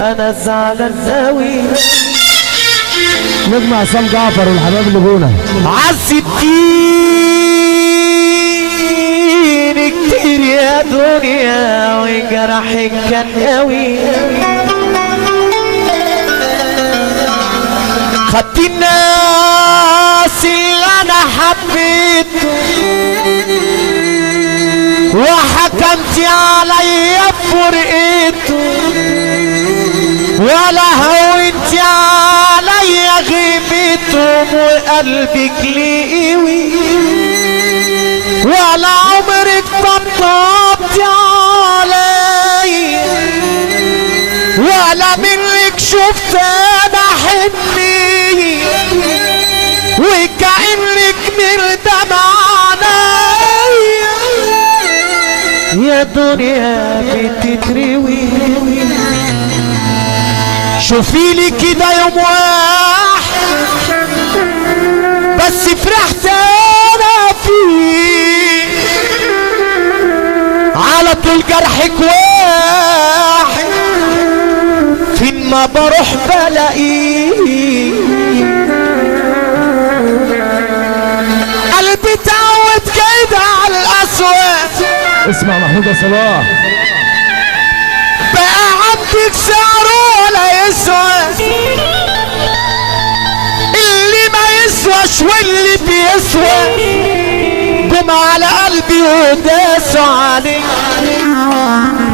انا زعلان قوي. نجم عصام جعفر والحباب اللي جونا. عذبتيني كتير يا دنيا وجرحك كان قوي. خدت الناس اللي انا حبيته وحكمت عليا بفرقته ولا هونت عليا غيبتهم وقلبك لقوي ولا عمرك طبطبت عليا ولا منك شفت انا حني وكأنك مردم عليا يا دنيا بتتروي. شوفي لي كده يوم واحد بس فرحت انا فيه على طول جرحك واحد فين ما بروح بلاقيه. قلبي اتعود كده على الاسود. اسمع محمود يا صلاح. بقى عندك سعره ولا يسوى اللي ما يسواش واللي بيسوى جم على قلبي وداسوا عليك.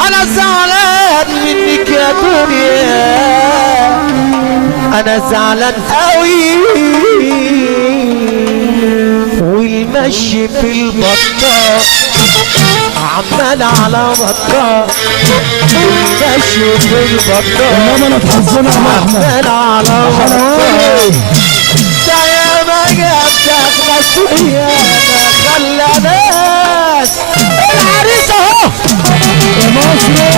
انا زعلان منك يا دنيا انا زعلان قوي. والمشي في البطال عمال على بطال والمشي في البطال انما انا اتحزن عمال على بطال. ده يا ما جابتك ناس ويانا خلى ناس العريس اهو يا مصري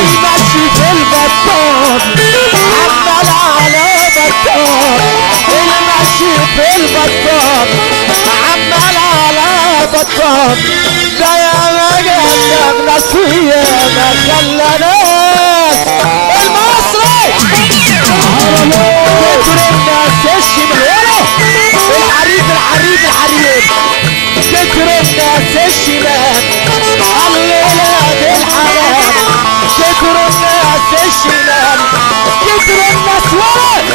المشي في البطال عمال على بطال المشي في البطال عمال على بطال. ده يا ما جابتك ناس ويانا خلى ناس المصري كتر الناس الشمال الحريف الحريف الحريف كتر الناس الشمال الولاد الحرام كتر الناس الشمال كتر الناس ولد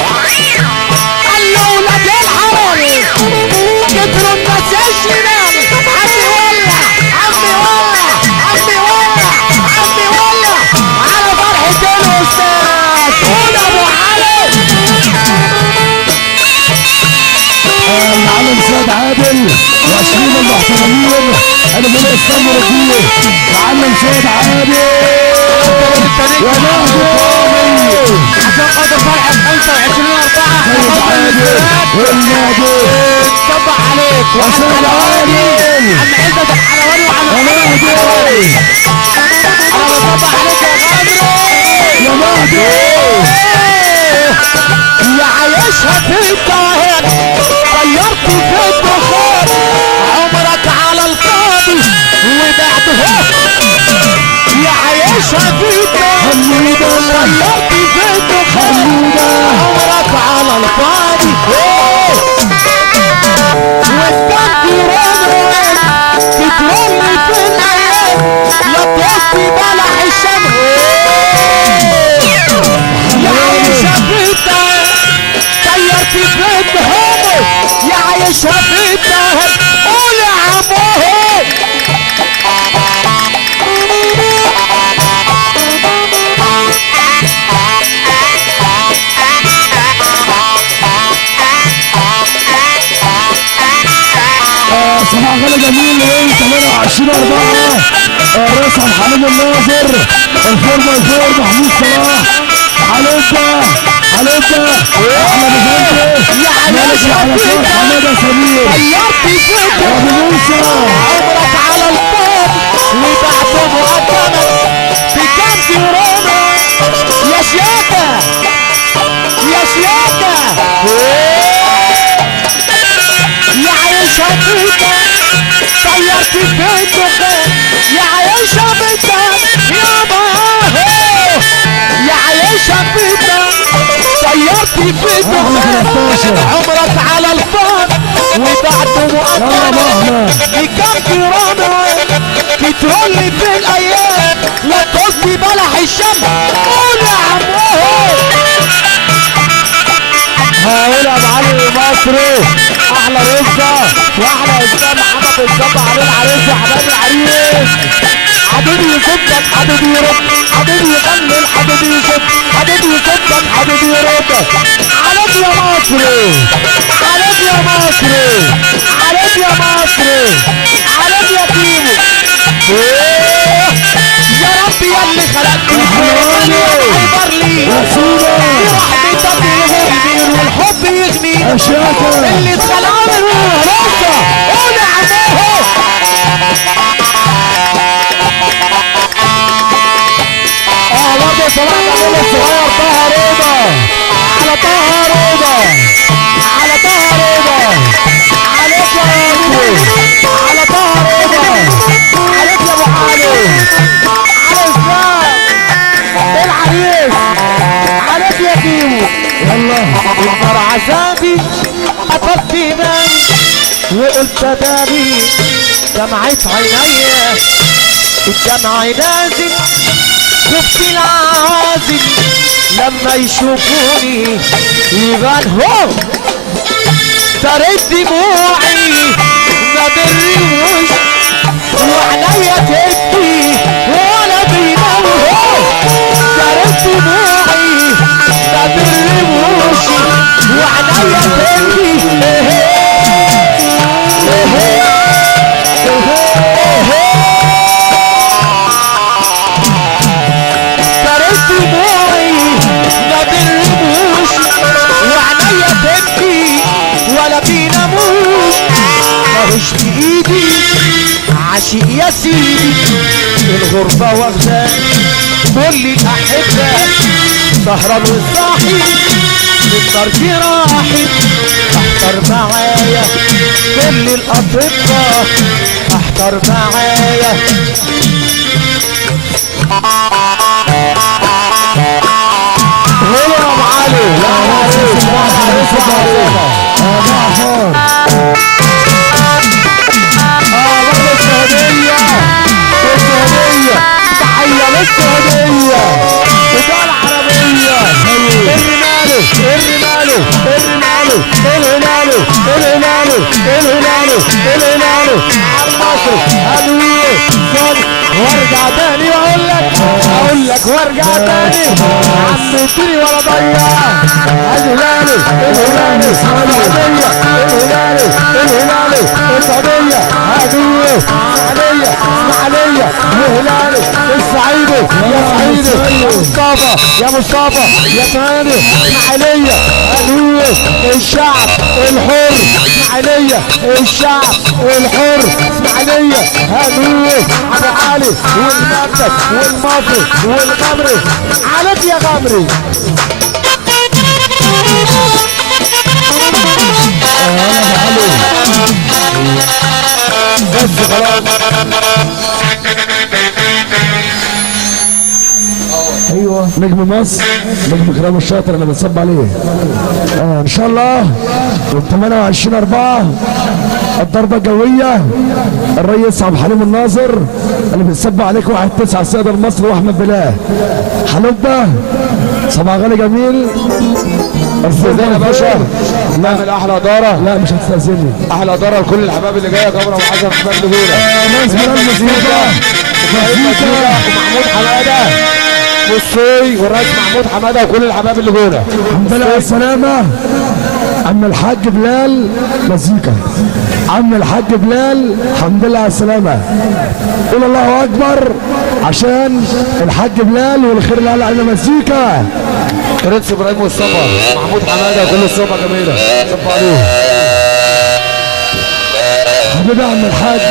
الولاد الحرام كتر الناس الشمال. عمي ولع عمي ولع عمي ولع عمي ولع على فرحة الأستاذ قول أبو علي. المعلم سيد عادل وعشرين المحترمين انا من اسلام رجوله. معلم سيد عادل يا مهدي قومي عشان خاطر فرحة 25/4 سيد عادل والنادي نصبح عليك وسيد عادل عم عزت الحلواني وعم يا مهدي انا بصبح عليك يا غامري يا مهدي يا عايشها في الطاهر طيرت في الدخان عمرك على الفاضي وبعدها يا عايشها في الطاهر طيرت في الدخان عمرك على الفاضي والدم رمرم تترمي في الايام لا توفي بلح الشمس يا عايشها في الطاهر طيرت في الدهامر يا عايشها في الدهر قول يا عموه. صباح غلا جميل ايه 28/4 راس عبد الحليم الناصر الفورمه محمود صلاح حلوبه حلوبه احمد بنتي يا مالك على طول حماده سمير طيرت في ابو موسى عمرك على الفاضي وبعده مقدمك بجنب روما يا شياكه يا شياكه يا عايشة بيتك طيرت في الدخان يا عايشة بيتك يا بابا يا عايشة ماشي في الدخان عمرك على الفار وبعده مؤقت بكم كرامة تترولي في الايام لا تقصدي بلح الشمس قول يا عمو هقول يا معلم مصري احلى رزة واحلى اسلام محمد بيتصب عليه العريس يا حبايب العريس حبيبي يصدك حبيبي يرد حبيبي يقلل حبيبي يصد حبيبي يصدك حبيبي يرد عليك يا مصري عليك يا مصري عليك يا مصري عليك يا كيمو يا رب يا اللي خلقتني هيبر لي برحمتك يغني والحب يغني اللي اتخلق منه راسه قول يا عمو برضه صلاح جميل الصغير طه رضا على طه رضا على طه رضا عليك يا ابو على طه رضا عليك يا ابو علي على اسلام العريس عليك يا كيمو يلا انظر عذابي قطفت ايماني وقلت داري دمعت عينيا الدمع نازل خفت العوازل لما يشوفوني يبان هو ترد دموعي ما بريوش وعليا تبكي ولا بينوه ترد دموعي ما بريوش وعليا تبكي دموعي ما بنرموش وعنيا تبكي ولا بيناموش ماهوش بايدي عاشق يا سيدي الغربة واخداه كل الاحبة سهران والصاحي النار جراحي احضر معايا كل الاطباء احضر معايا هلا يا ابو علي لا عريس برضه السعودية السعودية تحية للسعودية بتاع العربية الرمالي الرمالي الرمالي الهلالي الهلالي الهلالي الهلالي على المصري هدوية صدق وارجع تاني اقول لك وارجع تاني عمتني ولا ضيع الهلالي الهلالي السعودية الهلالي الهلالي السعودية هدوية اسماعيلية اسماعيلية الهلالي الصعيدي يا صعيدي يا مصطفى يا مصطفى يا ثاني اسماعيلية هدوية الشعب الحر اسماعيلية الشعب الحر اسماعيلية هدوية ابو علي والمقدس والمصري والغمري عليك يا غمري بس خلاص ايوه نجم مصر نجم كرام الشاطر انا بتصب عليه ان شاء الله 28/4 الضربه الجويه الرئيس عبد الحليم الناصر اللي بيتصب عليك 1/9 السيد المصري واحمد بلال حلوبه صباح غالي جميل استاذنا يا باشا نعمل احلى اداره لا مش هتستاذني احلى اداره لكل الحباب اللي جايه كاميرا وحسن احمد نجوله ناس بلال مزيكا ومحمود حماده والصوي والرئيس محمود حماده وكل الحباب اللي جوله الحمد لله على السلامه عم الحاج بلال مزيكا عم الحاج بلال الحمد لله على السلامه قول الله اكبر عشان الحاج بلال والخير اللي قال علينا مزيكا برنس ابراهيم مصطفى محمود حماده وكل الصوبه جميله صب عليهم حبيبي يا عم الحاج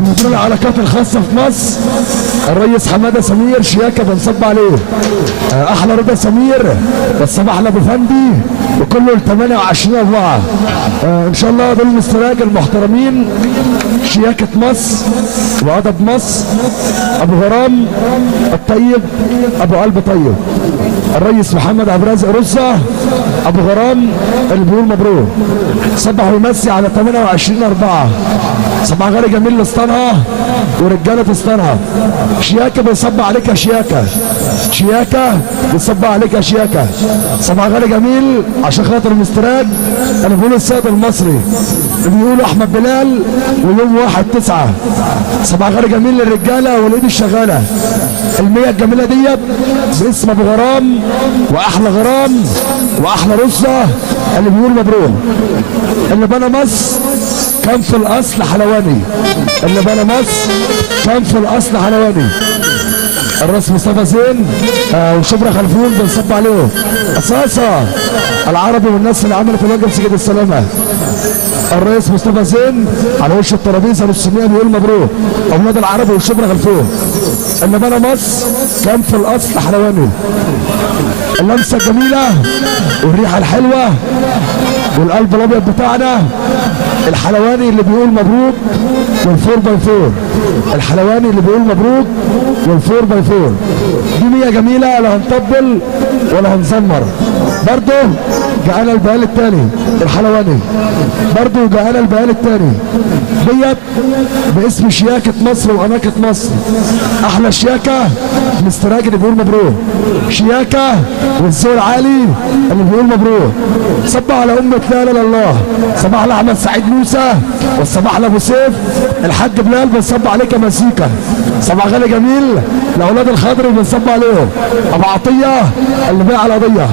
مدير العلاقات الخاصة في مصر الريس حماده سمير شياكه بنصب عليه. احلى رضا سمير والصباح على ابو فندي وكله ال 28/4. ان شاء الله دول مستراج المحترمين شياكه مصر وادب مصر ابو غرام الطيب ابو قلب طيب. الريس محمد عبد الرازق رصه ابو غرام اللي بيقول مبروك صبح ويمسي على 28/4. صباح غالي جميل لاسطنها ورجاله اسطنها. شياكه بيصب عليك يا شياكه. شياكه بيصب عليك يا شياكه. صباح غالي جميل عشان خاطر المستراج اللي بيقولوا السيد المصري اللي بيقولوا احمد بلال ويوم 1/9. صباح غالي جميل للرجاله والايد الشغاله. المية الجميله ديت باسم ابو غرام واحلى غرام واحلى رصه اللي بيقول مبروك. اللي بنى مصر كان في الاصل حلواني. اللي بنى مصر كان في الاصل حلواني. الراس مصطفى زين وشبرا خلفون بنصب عليهم. اساسا العربي والناس اللي عملت الواجب سجد السلامه. الرئيس مصطفى زين على وش الترابيزه نص 100 بيقول مبروك. اولاد العربي والشبرا خلفون. اللي بنى مصر كان في الاصل حلواني. اللمسه الجميله والريحه الحلوه والقلب الابيض بتاعنا الحلواني اللي بيقول مبروك وال4x4. الحلواني اللي بيقول مبروك وال4x4 دي 100 جميله. لا هنطبل ولا هنزمر. برضه جاءنا البيان الثاني الحلواني. برضه جاءنا البيان الثاني ديت باسم شياكه مصر واماكه مصر. احلى شياكه مستراج اللي بيقول مبروك. شياكه والذوق العالي اللي بيقول مبروك. صبح على امه لا اله الا الله. صباح لاحمد سعيد موسى والصباح لابو سيف الحاج بلال بنصب عليك مزيكا. صباح غالي جميل لاولاد الخضر بنصب عليهم. ابو عطيه اللي بايع على قضيه.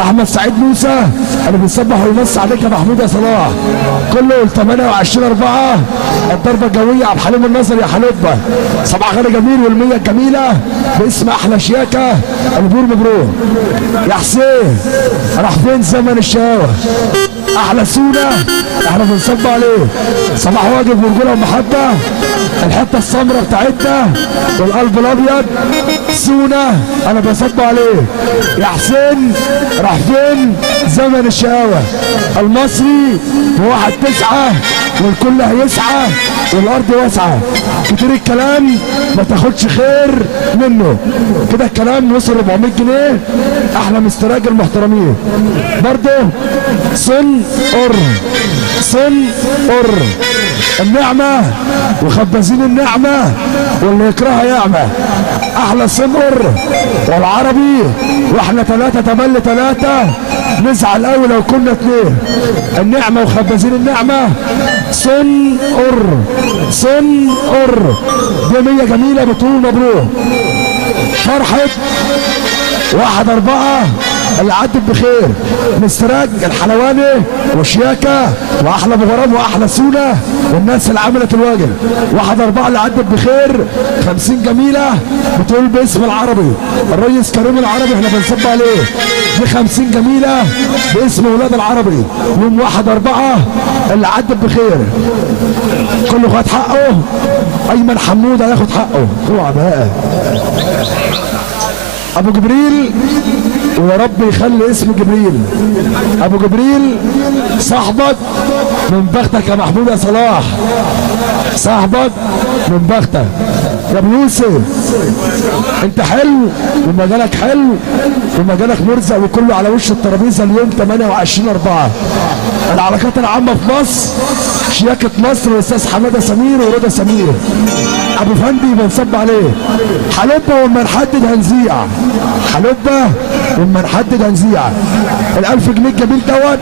احمد سعيد موسى اللي بيصبح ويمس عليك يا محمود يا صلاح. كله ال 28/4 الضربه الجويه عبد الحليم النصر يا حلوبه. صباح غالي جميل والمية الجميله باسم احلى شياكه اللي بيقول مبروك. يا حسين راح فين زمن الشقاوه. احلى سونا احنا بنصب عليه. صباح واجب ورجوله ومحبه. الحته السمراء بتاعتنا والقلب الابيض سونا انا بصب عليه. يا حسين راح فين زمن الشقاوه. المصري ب1/9 والكل هيسعى والارض واسعه. كتير الكلام ما تاخدش خير منه. كده الكلام وصل 400 جنيه. احلى مستراج المحترمين. برضه صن قر صن قر النعمه وخبازين النعمه واللي يكرهها يعمى. احلى صنقر والعربي واحنا 3 تملي 3 نزعل قوي لو كنا 2. النعمه وخبازين النعمه صنقر صنقر دي 100 جميله بتقول مبروك. فرحه 1/4 اللي عدت بخير. مستراج الحلواني وشياكه واحلى ابو غرام واحلى سونا والناس اللي عملت الواجب. 1/4 اللي عدت بخير 50 جميله بتقول باسم العربي. الريس كريم العربي احنا بنصب عليه. دي 50 جميله باسم ولاد العربي يوم 1/4 اللي عدت بخير. كله خد حقه. ايمن حمود هياخد حقه. اوعى بقى ابو جبريل ويا رب يخلي اسم جبريل. ابو جبريل صاحبك من بختك يا محمود يا صلاح. صاحبك من بختك يا ابو يوسف. انت حلو ومجالك حلو ومجالك مرزق وكله على وش الترابيزه اليوم 28/4. العلاقات العامه في مصر شياكه مصر والاستاذ حماده سمير ورضا سمير. ابو فندي بنصب عليه. حلوبه وما نحدد هنذيع. حلوبه وما نحدد هنذيع. ال1000 جنيه الجميل دوت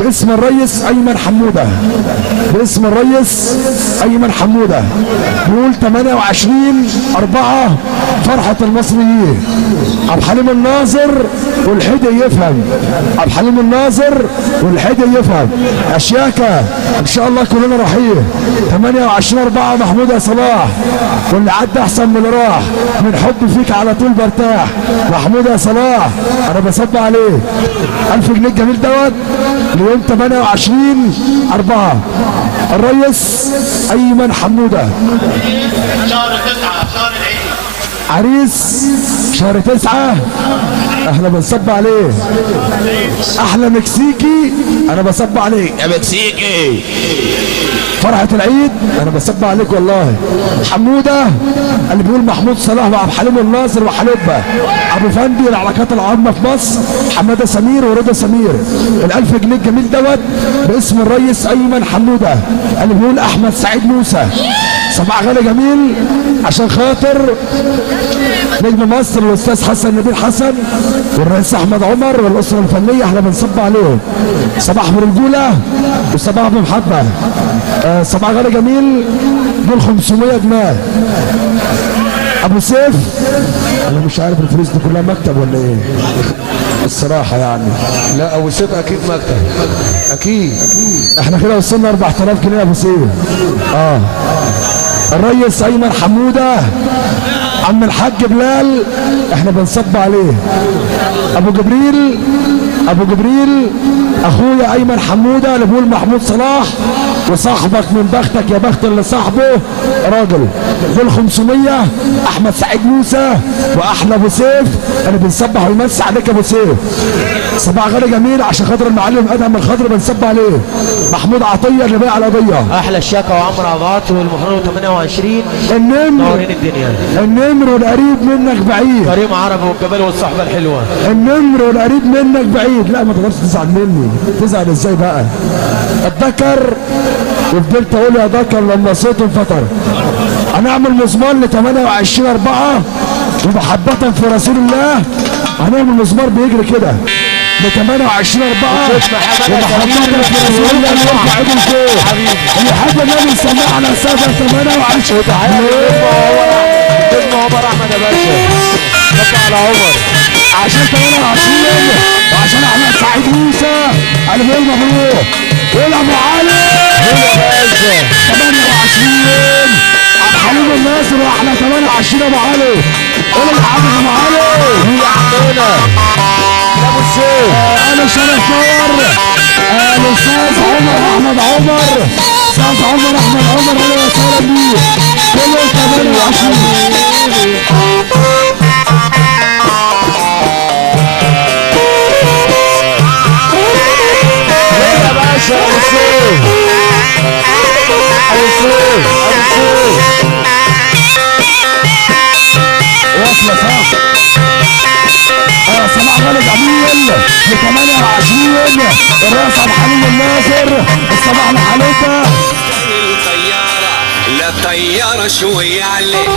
باسم الريس ايمن حموده. باسم الريس ايمن حموده بيقول 28/4 فرحه المصريين. عبد الحليم الناظر والحدي يفهم. عبد الحليم الناظر والحدي يفهم. اشياكه ان شاء الله كلنا رايحين 28/4 محمود يا صلاح. واللي عدى احسن من اللي راح. من حب فيك على طول برتاح. محمود يا صلاح انا بصب عليه. 1000 جنيه الجميل دوت يوم 28/4 الريس ايمن حموده شهر 9 شهر العيد. عريس شهر 9. احنا بنصب عليه احلى مكسيكي. انا بصب عليك يا مكسيكي. فرحة العيد انا بصب عليك والله. حمودة اللي بيقول محمود صلاح وعبد الحليم الناصر وحلبة ابو فندي العلاقات العامة في مصر حمادة سمير ورضا سمير. ال1000 جنيه الجميل دوت باسم الريس ايمن حمودة اللي بيقول احمد سعيد موسى. صباح غالي جميل عشان خاطر نجم مصر الاستاذ حسن نبيل حسن والرئيس احمد عمر والاسره الفنيه. احنا بنصب عليهم صباح برجوله وصباح بمحبه. صباح غالي جميل دول 500 جنيه. ابو سيف انا مش عارف الفلوس دي كلها مكتب ولا ايه الصراحه يعني. لا ابو سيف اكيد مكتب اكيد. احنا كده وصلنا 4000 جنيه يا ابو سيف. الريس ايمن حموده عم الحاج بلال احنا بنصب عليه. ابو جبريل اخويا ايمن حموده اللي بيقول محمود صلاح وصاحبك من بختك يا بخت اللي صاحبه راجل. دول 500. احمد سعيد موسى واحلى ابو سيف اللي بنصبح ويمسي عليك يا ابو سيف. صباح غالي جميل عشان خاطر المعلم ادهم الخضر بنصب عليه. محمود عطيه اللي بايع القضيه. احلى الشاكه وعمرو عباط والمحرر 28 نورين الدنيا. النمر والقريب منك بعيد. كريم عربي والجبال والصحبه الحلوه. النمر والقريب منك بعيد. لا ما تقدرش تزعل مني. تزعل ازاي بقى؟ الذكر وفضلت اقول يا ذكر لما صوته انفطر. هنعمل مزمار ل 28/4 ومحبة في رسول الله. هنعمل مزمار بيجري كده ل 28/4 ومحبة في رسول الله. نرفع ايده لفوق اللي حد النبي سمعنا سنة 28. نجم عمر احمد يا باشا. نطلع على عمر عشان 28 وعشان احمد سعيد موسى اللي بيقول مبروك. قول ابو علي يا باشا 28 عبد الحليم الناصر واحلى 28 ابو علي. قول الحاج ابو علي يا عمنا يا ابو السيف. انا شرف نور الاستاذ عمر احمد عمر. استاذ عمر احمد عمر اهلا وسهلا بيه. كله 28 يا باشا ابو السيف. ابو السيف واصله صح. صباح غالي جميل ل 28 الراس عبد الحليم الناصر. الصباح لحالتها الطيارة لا طيارة شوية عليك.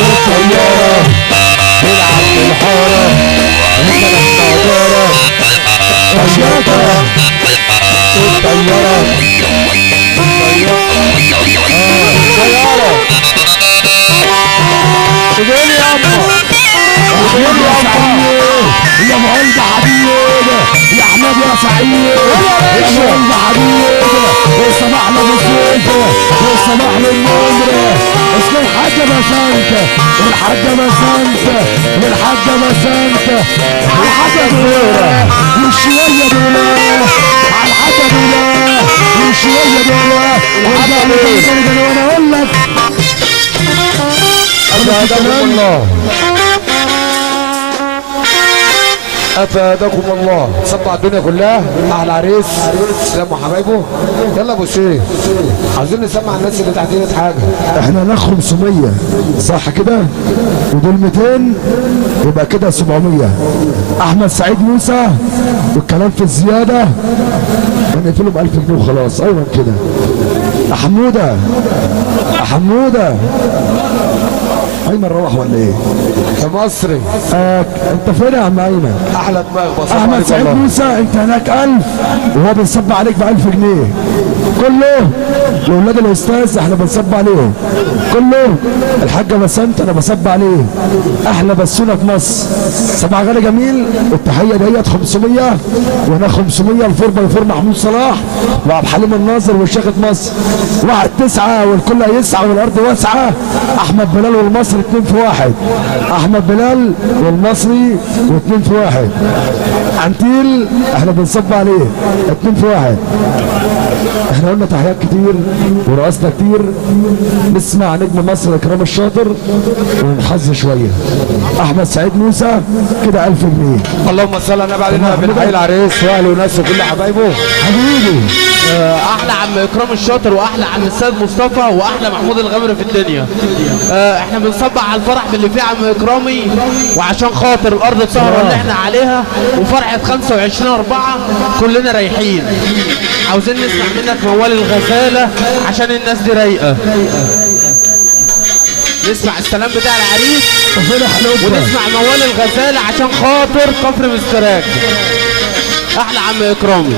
الطيارة تلعب في الحارة هنا الطيارة الطيارة تقول يا عمو يا معلم حبيب يا احمد يا سعيد يا معلم حبيب والصباح لابو سيف والصباح للنمر. اسم الحاجة بسنت والحاجة بسنت والحاجة بسنت والحاجة دولة والشوية دولة على الحاجة دولة والشوية دولة وانا اقول لك افادكم الله افادكم الله. صبع الدنيا كلها احلى عريس سلام وحبايبه. يلا ابو سيف عايزين نسمع الناس اللي تحت ايدك حاجه. احنا ناخد 500 صح كده ودول 200 يبقى كده 700. احمد سعيد موسى والكلام في الزياده هنقفله ب 1000 جنيه وخلاص. ايوه كده يا حموده يا حموده. ايمن روح ولا ايه؟ يا مصري انت فين يا عم ايمن؟ احلى دماغ بصراحه. احمد سعيد موسى انت هناك 1000 وهو بيصب عليك ب 1000 جنيه. كله لاولاد الاستاذ احنا بنصب عليهم. كله الحاجه بسنت انا بصب عليه. احلى بسونه في مصر. صباح غالي جميل. التحيه ديت 500 وهنا 500 الفربه لفور محمود صلاح وعبد الحليم الناصر وشيخة مصر. 1/9 والكل هيسعى والارض واسعه. احمد بلال والمصري والمصري 2 في 1. احمد بلال والمصري و2 في 1. عنتيل احنا بنصب عليه 2 في 1. احنا قلنا تحيات كتير ورقصنا كتير. نسمع نجم مصر اكرام الشاطر ونحظ شويه. احمد سعيد موسى كده 1000 جنيه. اللهم صل على النبي علينا بالحي العريس واهله وناسه كل حبايبه حبيبي احلى عم اكرام الشاطر واحلى عم السيد مصطفى واحلى محمود الغمر في الدنيا. احنا بنصبح على الفرح اللي فيه عم اكرامي وعشان خاطر الارض السهره اللي احنا عليها وفرحه 25/4 كلنا رايحين. عاوزين نسمع منك موال الغزاله عشان الناس دي رايقه. نسمع السلام بتاع العريس ونسمع موال الغزاله عشان خاطر كفر مستراك. احلى عم اكرامي.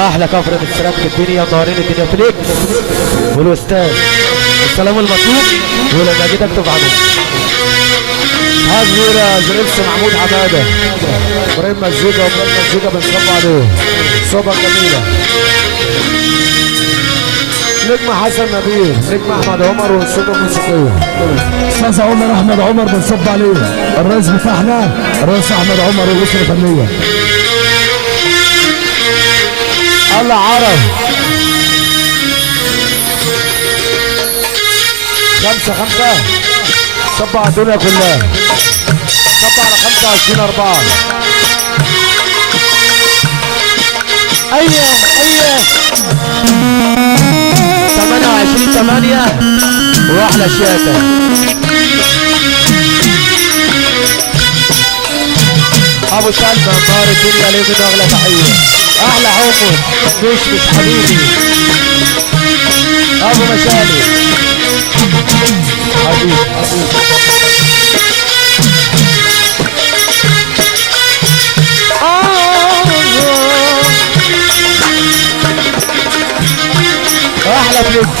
احلى كفر مستراك في الدنيا ونهارين الدنيا فليكس والاستاذ السلام المطلوب ولما جيت اكتب عنه. هزيرة زريبس محمود حماده ابراهيم مزيكا وابراهيم مزيكا بنصب عليه صوبة جميلة. نجم حسن نبيل نجم احمد عمر والصوبة الموسيقية. استاذ عمر احمد عمر بنصب عليه. الرئيس بتاعنا الرئيس احمد عمر والاسره الفنيه. الله عرب 5 صب على الدنيا كلها. صب على 25/4. ايوه 28/8 واحلى شياكه. ابو سلمى نهار الدنيا ليه من اغلى تحيه. احلى عمر مش حبيبي ابو مشالي حبيبي. احلى فليكس.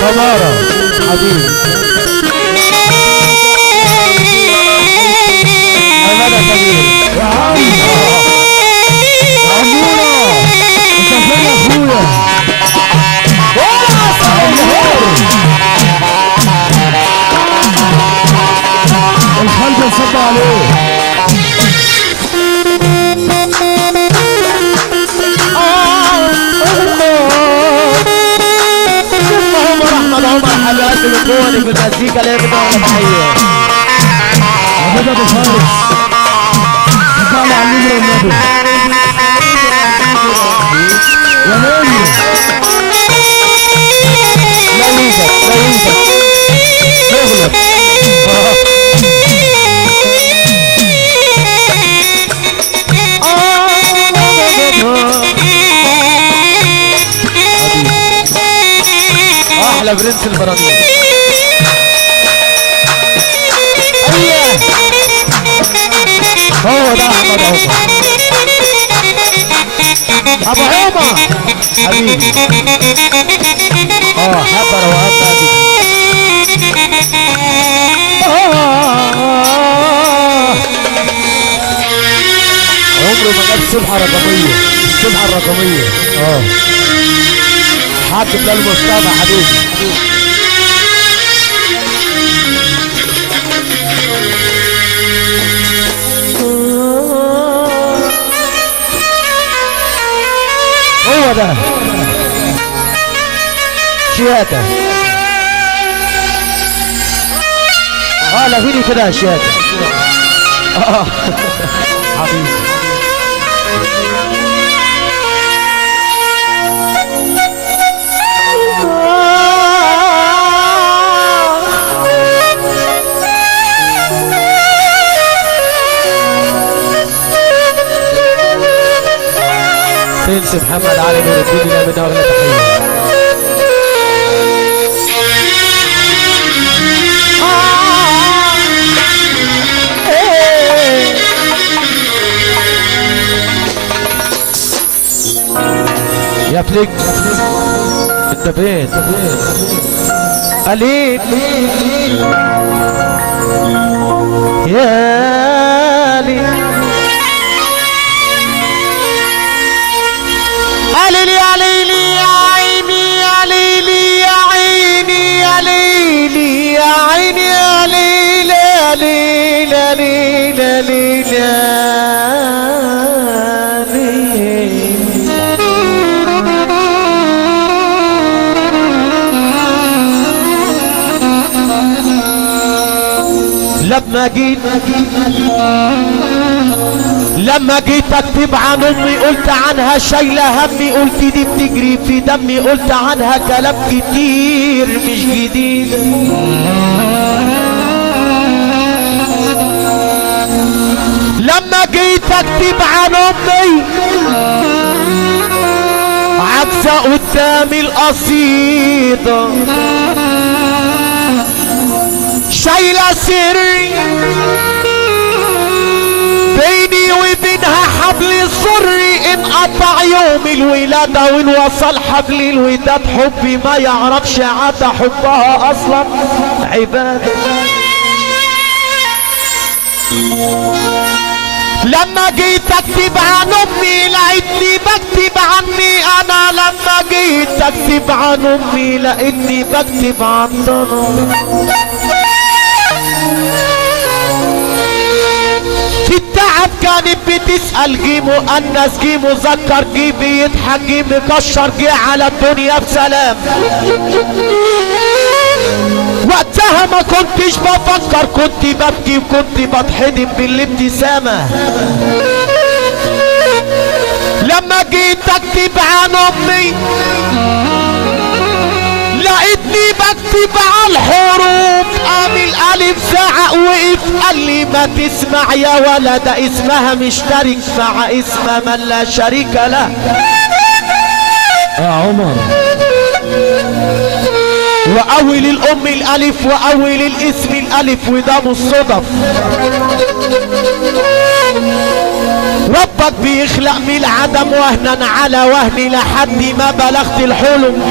سمارة حبيبي عمادة كبير يا عم يا عمورة انت فين يا اخويا؟ الخلف يصب عليه. حاجات من جوه في المزيكا اللي هي بتاعت الحقيقه. عبد ابو فارس صلى على النبي والنبي يا نبي. لا يوجد اغلب. احلى برنس البراميل. ايوه هو ده احمد عمر ابو عمر حبيبي. حبه روقات بقى دي. عمره ما جاب السبحه الرقميه. السبحه الرقميه حد بلال مصطفى حبيبي. هو ده شياكة. لغيني كده يا شياكة. حبيبي برنس محمد علي نور الدين لنا من اغلى تحيه. يا فليك انت فين؟ قليل يا ليلة ليلة ليلة لما جيت اكتب عن امي قلت عنها شايله همي، قلت دي بتجري في دمي، قلت عنها كلام كتير مش جديد. لما جيت اكتب عن امي عكسه قدامي القصيده، شايله سري بيني وبينها حبل سري، ان قطع يوم الولاده وان وصل حبل الوداد حبي ما يعرفش عدا حبها اصلا عباده. لما جيت اكتب عن امي لقيتني بكتب عني انا، لما جيت اكتب عن امي لقيتني بكتب عن ضنا. في التعب كانت بتسأل جه مؤنث جه مذكر جه بيضحك جه مكشر جه على الدنيا بسلام. وقتها ما كنتش بفكر، كنت ببكي وكنت بتحضن بالابتسامة. لما جيت اكتب عن امي لقيتني بكتب على الحروف، قام الالف زعق وقف قال لي ما تسمع يا ولد اسمها مشترك مع اسم من لا شريك له. يا عمر واول الام الالف واول الاسم الالف وده مش صدف. ربك بيخلق من العدم وهنا على وهن لحد ما بلغت الحلم.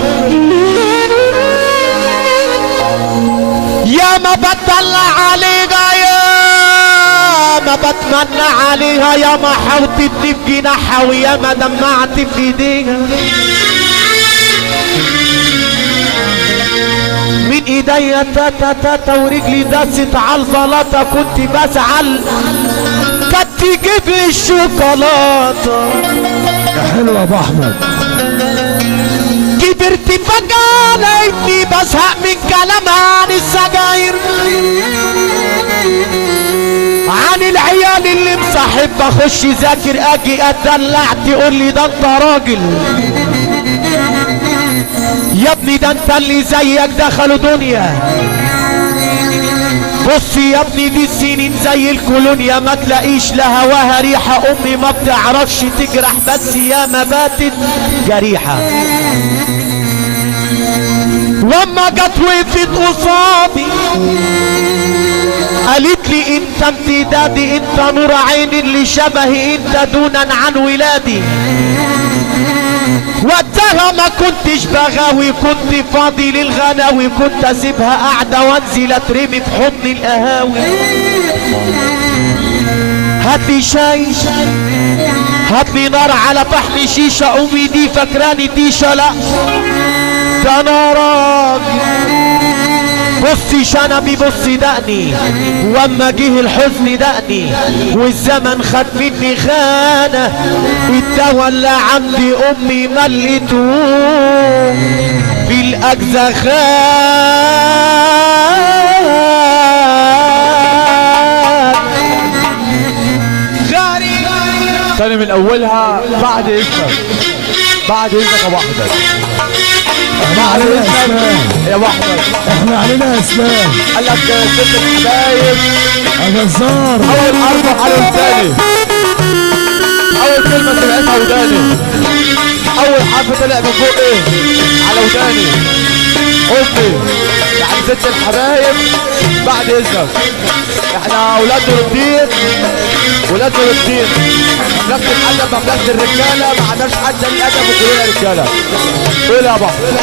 يا ما بتطلع عليها يا ما بتمنى عليها، يا ما حوطت في جناحها ويا ما دمعت في ايديها. من ايديا تاتا تاتا ورجلي دست على الزلاطه، كنت بزعل كانت تجيب لي الشوكولاته. يا حلو يا ابو احمد. كبرت فجأة لقيتني بزهق من كلامها عن السجاير، عن العيال اللي مصاحب بخش ذاكر اجي اتدلع تقول لي ده انت راجل. يا ابني ده انت اللي زيك دخلوا دنيا. بص يا ابني دي السنين زي الكولونيا ما تلاقيش لا هواها ريحه، امي ما بتعرفش تجرح بس يا ما باتت جريحه. لما جت وقفت قصادي قالت لي انت امتدادي، انت نور عيني اللي شبهي، انت دونا عن ولادي. وقتها ما كنتش بغاوي، كنت فاضي للغناوي، كنت اسيبها قاعده وانزل اترمي في حضن القهاوي. هاتلي شاي هاتلي نار على فحم شيشه، امي دي فاكراني تيشه، لا ده انا راجل. بصي شنبي بصي دقني، واما جه الحزن دقني والزمن خد مني خانه، الدوا اللي عندي امي مليته في الاجزاء خان. تاني من اولها بعد اذنك، بعد اذنك يا ابو احمد. احنا علينا اسلام يا ابو احمد، احنا علينا اسلام. قال لك ست الحبايب يا جزار. اول حرف على وداني، اول كلمه سمعتها وداني، اول حرف طلع من فوق ايه على وداني امي. يعني ست الحبايب بعد اذنك، احنا اولاد نور الدين، ولاد نور الدين، مملكة الادب مملكة الرجاله، ما عندناش حد الادب وكلنا رجاله. قول يا ابو احمد.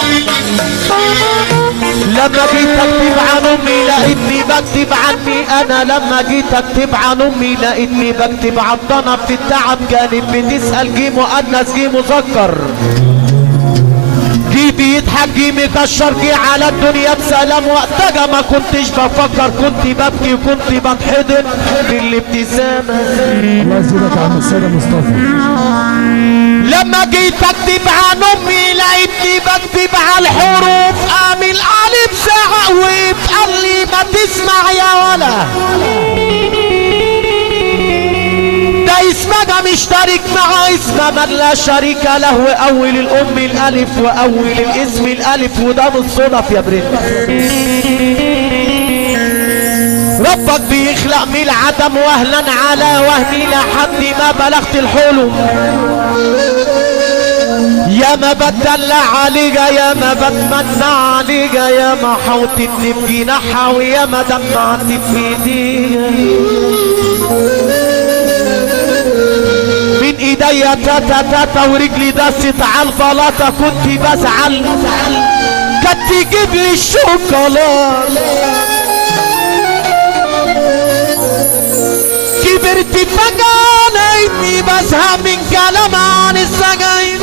لما جيت اكتب عن امي لقيتني بكتب عني انا، لما جيت اكتب عن امي لقيتني بكتب عن ضنا. في التعب كانت بتسال جه مؤنث جه مذكر، جه بيضحك جه مكشر جه على الدنيا بسلام. وقتها ما كنتش بفكر، كنت ببكي وكنت بتحضن في الابتسامة. الله يزيدك يا عم السيد مصطفى. لما جيت اكتب عن امي لقيتني بكتب على الحروف، قام الالف زعق وقف قال لي ما تسمع يا ولا، ده اسمها مشترك مع اسمها من لا شريك له، واول الام الالف واول الاسم الالف، وده بالصدف يا بريد. ربك بيخلق من العدم وهلا على وهمي لحد ما بلغت الحلم. يا ما بتدلع عليك يا ما بتمنى عليك يا ما حوطتني بجناحها ويا ما دمعت في ايديها. من ايديا تاتا تاتا ورجلي دست على البلاطه، كنت بزعل كانت تجيب لي الشوكولاته. كبرت فجأة لقيتني بزهق من كلام عن السجاير،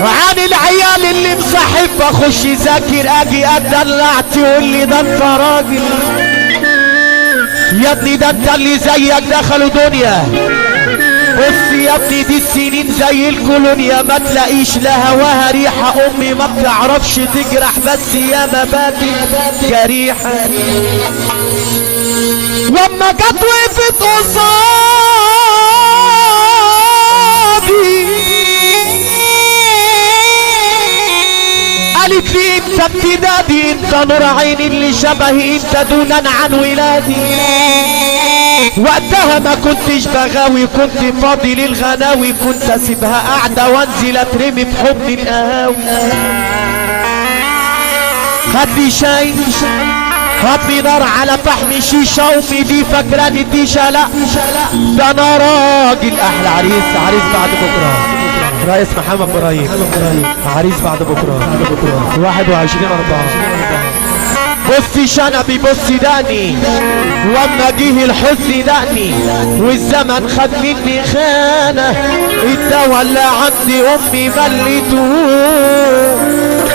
عن العيال اللي مصاحب اخش ذاكر اجي اتدلع تقول لي ده انت راجل. يا ابني ده انت اللي زيك دخلوا دنيا. بص يا ابني دي السنين زي الكولونيا، ما تلاقيش لا هواها ريحه، امي ما بتعرفش تجرح بس يا مبادئ جريحه. لما جت وقفت قصادي قالت لي انت ابتدادي، انت نور عيني اللي شبهي، انت دونا عن ولادي. وقتها ما كنتش بغاوي، كنت فاضي للغناوي، كنت اسيبها قاعده وانزل اترمي في حضن القهاوي. خدي شاي هاتلي نار على فحم شيشه، امي دي فاكراني ديشه، لا ده انا راجل. احلى عريس، عريس بعد بكره، رئيس محمد ابراهيم، عريس بعد بكره 21/4. بصي شنبي بصي دقني، واما جه الحزن دقني، والزمن خد مني خانه، الدوا اللي عندي امي مليته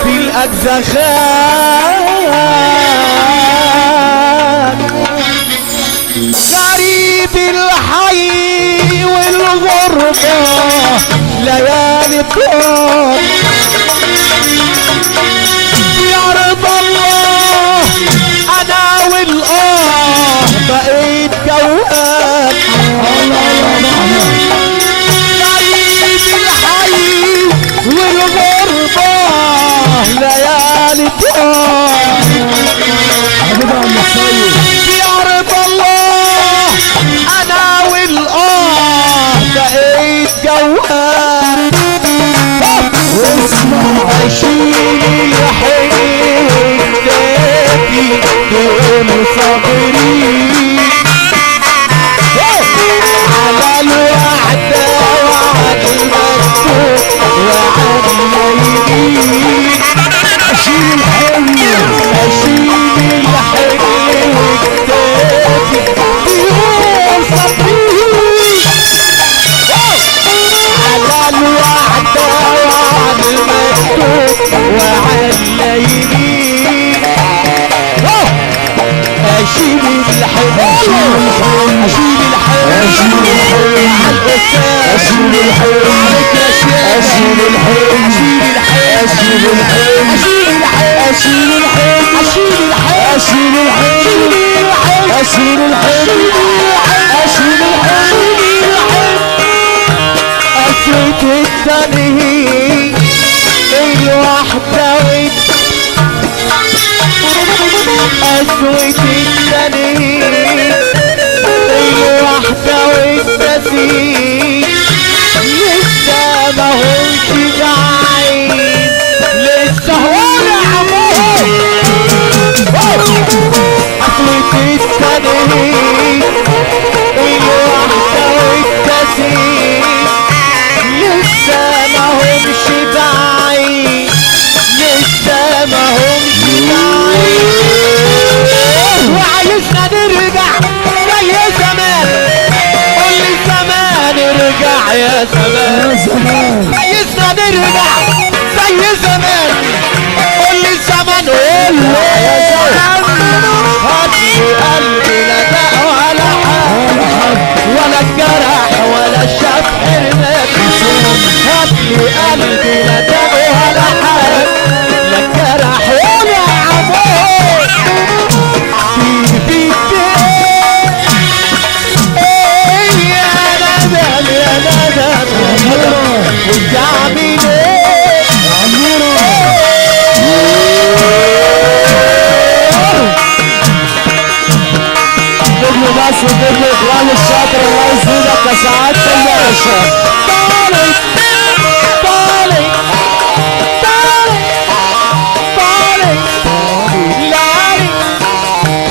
في الاجزخان. غريب الحي والغربة ليالي طول، يا رضا الله انا والاه بقيت جواب. غريب الحي والغربة ليالي طول، يا رضا الله انا والاه بقيت جواب. اشيل حياتي دول صابرين على الوعد وعد المكتوب وعد اليمين. اشيل الحي اشيل الحي وكتابي دول صابرين على الوعد وعد المكتوب وعد اليمين. اشيل الحي اشيل الحي اشيل الحي على الاستاذ، اشيل الحي عليك يا شيخ، اشيل الحي اشيل الحي اشيل الحي اشيل الحي اشيل الحي اشيل الحي اشيل الحي اشيل الحي. قسوة التنهيد الوحدة قسوة التنهيد الوحدة والنسيم، لسه ما هوش بعيد، لسه هو العمود. قسوة التنهيد الوحدة والنسيم، لسه ما همش بعيد، لسه ما همش بعيد. وعايزنا نرجع زي زمان، قول لي زمان ارجع يا زمان. عايزنا نرجع زي زمان، قول لي زمان قول له يا زمان. هات لي قلبي الناس وكل اخوان الشاطر الله يزيدك يا سعادة الباشا. طالع طالع طالع طالع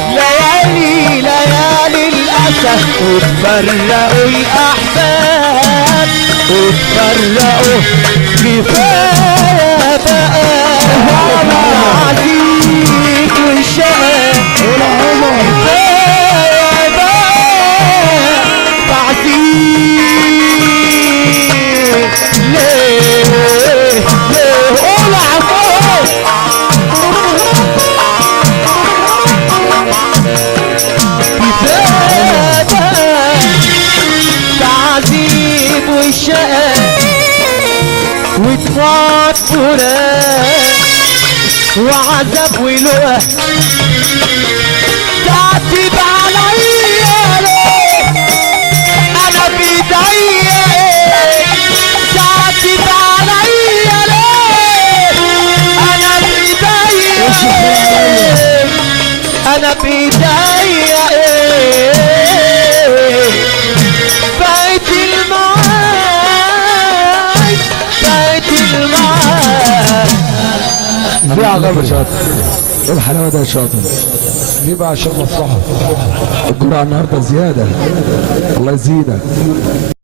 ليالي ليالي الأسى وتفرقوا الأحباب وتفرقوا كفاية بقى العزيز والشقى كفاية بقى تعزيز ليه قول عفوف كفاية تعذيب والشقى وتفات فراق وعذاب ولقى تعتب عليا ليه انا بايديا تعتب عليا ليه انا بايديا انا بايديا بقيت المعاد بقيت المعاد دي عقبة شاطر. ايه الحلاوة ده يا شاطر؟ دي بقى عشان مصلحه. الجرعة النهارده زيادة. الله يزيدك.